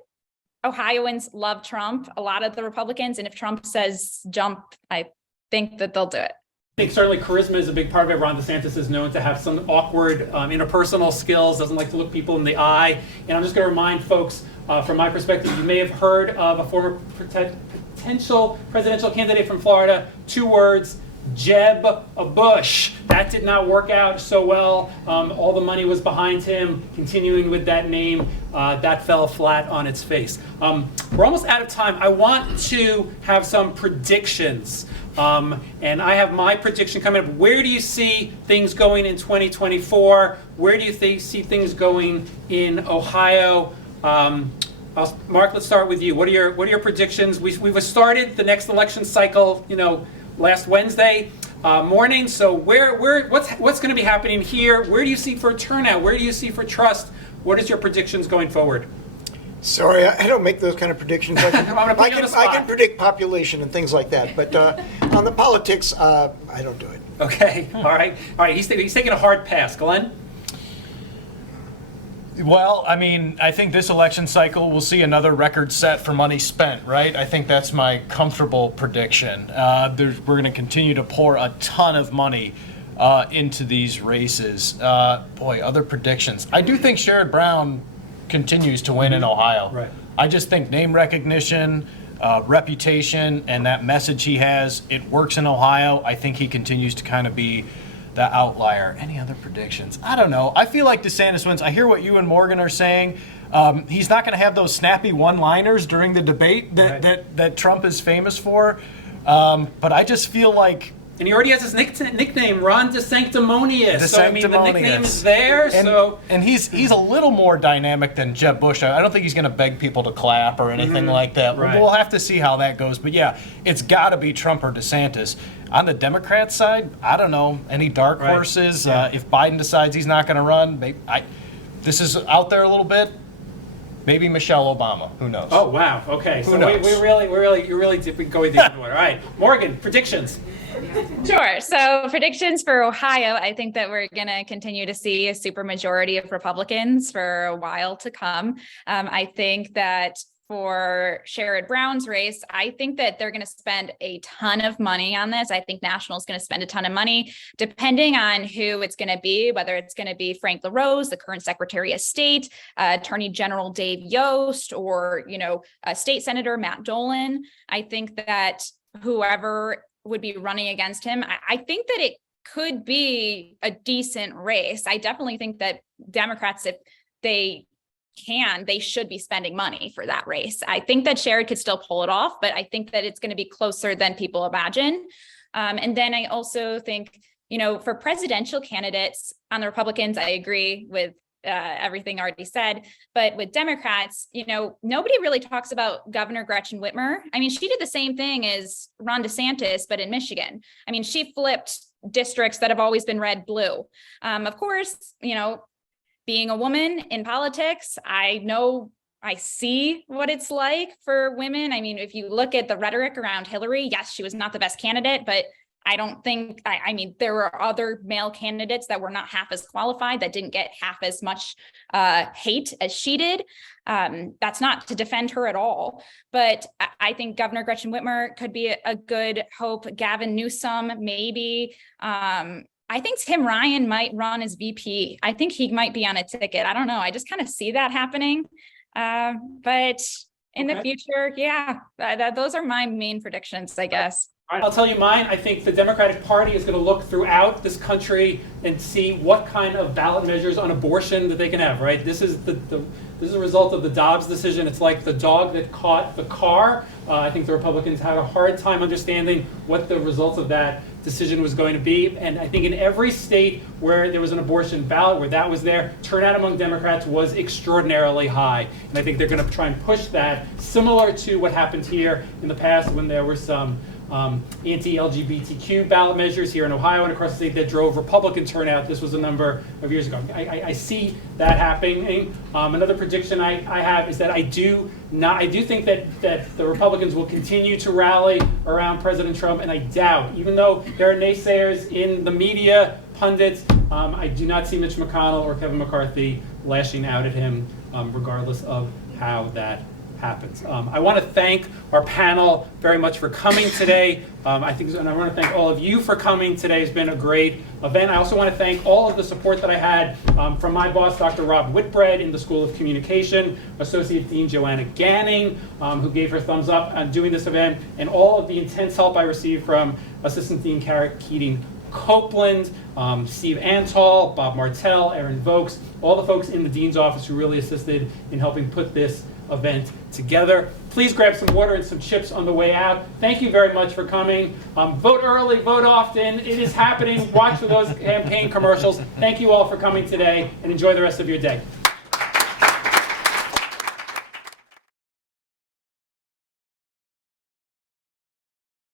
Ohioans love Trump, a lot of the Republicans, and if Trump says jump, I think that they'll do it. I think certainly charisma is a big part of it. Ron DeSantis is known to have some awkward interpersonal skills, doesn't like to look people in the eye. And I'm just going to remind folks, from my perspective, you may have heard of a former potential presidential candidate from Florida, 2 words, Jeb Bush. That did not work out so well. All the money was behind him. Continuing with that name, that fell flat on its face. We're almost out of time. I want to have some predictions. And I have my prediction coming up. Where do you see things going in 2024? Where do you see things going in Ohio? Mark, let's start with you. What are your predictions? We've started the next election cycle, last Wednesday morning. So what's going to be happening here? Where do you see for turnout? Where do you see for trust? What is your predictions going forward? Sorry, I don't make those kind of predictions. I can predict population and things like that, but on the politics, I don't do it. Okay, all right. He's taking a hard pass. Glenn? Well, I think this election cycle will see another record set for money spent, right? I think that's my comfortable prediction. We're going to continue to pour a ton of money into these races. Other predictions. I do think Sherrod Brown continues to win in Ohio. Right. I just think name recognition, reputation, and that message he has, it works in Ohio. I think he continues to kind of be the outlier. Any other predictions? I don't know. I feel like DeSantis wins. I hear what you and Morgan are saying. He's not going to have those snappy one-liners during the debate that Trump is famous for. But I just feel like... And he already has his nickname, Ron DeSanctimonious. So, the nickname is there. And he's a little more dynamic than Jeb Bush. I don't think he's going to beg people to clap or anything like that. Right. We'll have to see how that goes. But yeah, it's got to be Trump or DeSantis. On the Democrat side, I don't know. Any dark horses? Yeah. If Biden decides he's not going to run, this is out there a little bit. Maybe Michelle Obama. Who knows? Oh, wow. Okay. Who knows? We really did go with the other one. All right. Morgan, predictions. Sure. So predictions for Ohio, I think that we're going to continue to see a supermajority of Republicans for a while to come. I think that for Sherrod Brown's race, I think that they're going to spend a ton of money on this. I think National is going to spend a ton of money, depending on who it's going to be, whether it's going to be Frank LaRose, the current Secretary of State, Attorney General Dave Yost, or, State Senator Matt Dolan. I think that whoever would be running against him, I think that it could be a decent race. I definitely think that Democrats, if they should be spending money for that race. I think that Sherrod could still pull it off, but I think that it's going to be closer than people imagine. And then I also think, for presidential candidates on the Republicans, I agree with everything already said, but with Democrats, nobody really talks about Governor Gretchen Whitmer. She did the same thing as Ron DeSantis, but in Michigan. She flipped districts that have always been red blue. Of course, being a woman in politics, I see what it's like for women. If you look at the rhetoric around Hillary, yes, she was not the best candidate, but I don't think, there were other male candidates that were not half as qualified, that didn't get half as much hate as she did. That's not to defend her at all, but I think Governor Gretchen Whitmer could be a good hope. Gavin Newsom, maybe. I think Tim Ryan might run as VP. I think he might be on a ticket. I don't know. I just kind of see that happening. But in the future, those are my main predictions, I guess. All right, I'll tell you mine. I think the Democratic Party is going to look throughout this country and see what kind of ballot measures on abortion that they can have, right? This is the This is a result of the Dobbs decision. It's like the dog that caught the car. I think the Republicans had a hard time understanding what the results of that decision was going to be. And I think in every state where there was an abortion ballot, where that was there, turnout among Democrats was extraordinarily high. And I think they're going to try and push that, similar to what happened here in the past when there were some anti-LGBTQ ballot measures here in Ohio and across the state that drove Republican turnout. This was a number of years ago. I see that happening. Another prediction I have is that I do think that the Republicans will continue to rally around President Trump, and I doubt, even though there are naysayers in the media, pundits, I do not see Mitch McConnell or Kevin McCarthy lashing out at him, regardless of how that happens. I want to thank our panel very much for coming today. And I want to thank all of you for coming today. It's been a great event. I also want to thank all of the support that I had from my boss, Dr. Rob Whitbread in the School of Communication, Associate Dean Joanna Ganning, who gave her thumbs up on doing this event, and all of the intense help I received from Assistant Dean Kara Keating Copeland, Steve Antal, Bob Martell, Erin Vokes, all the folks in the Dean's office who really assisted in helping put this event together. Please grab some water and some chips on the way out. Thank you very much for coming. Vote early, vote often. It is happening. Watch for those campaign commercials. Thank you all for coming today, and enjoy the rest of your day.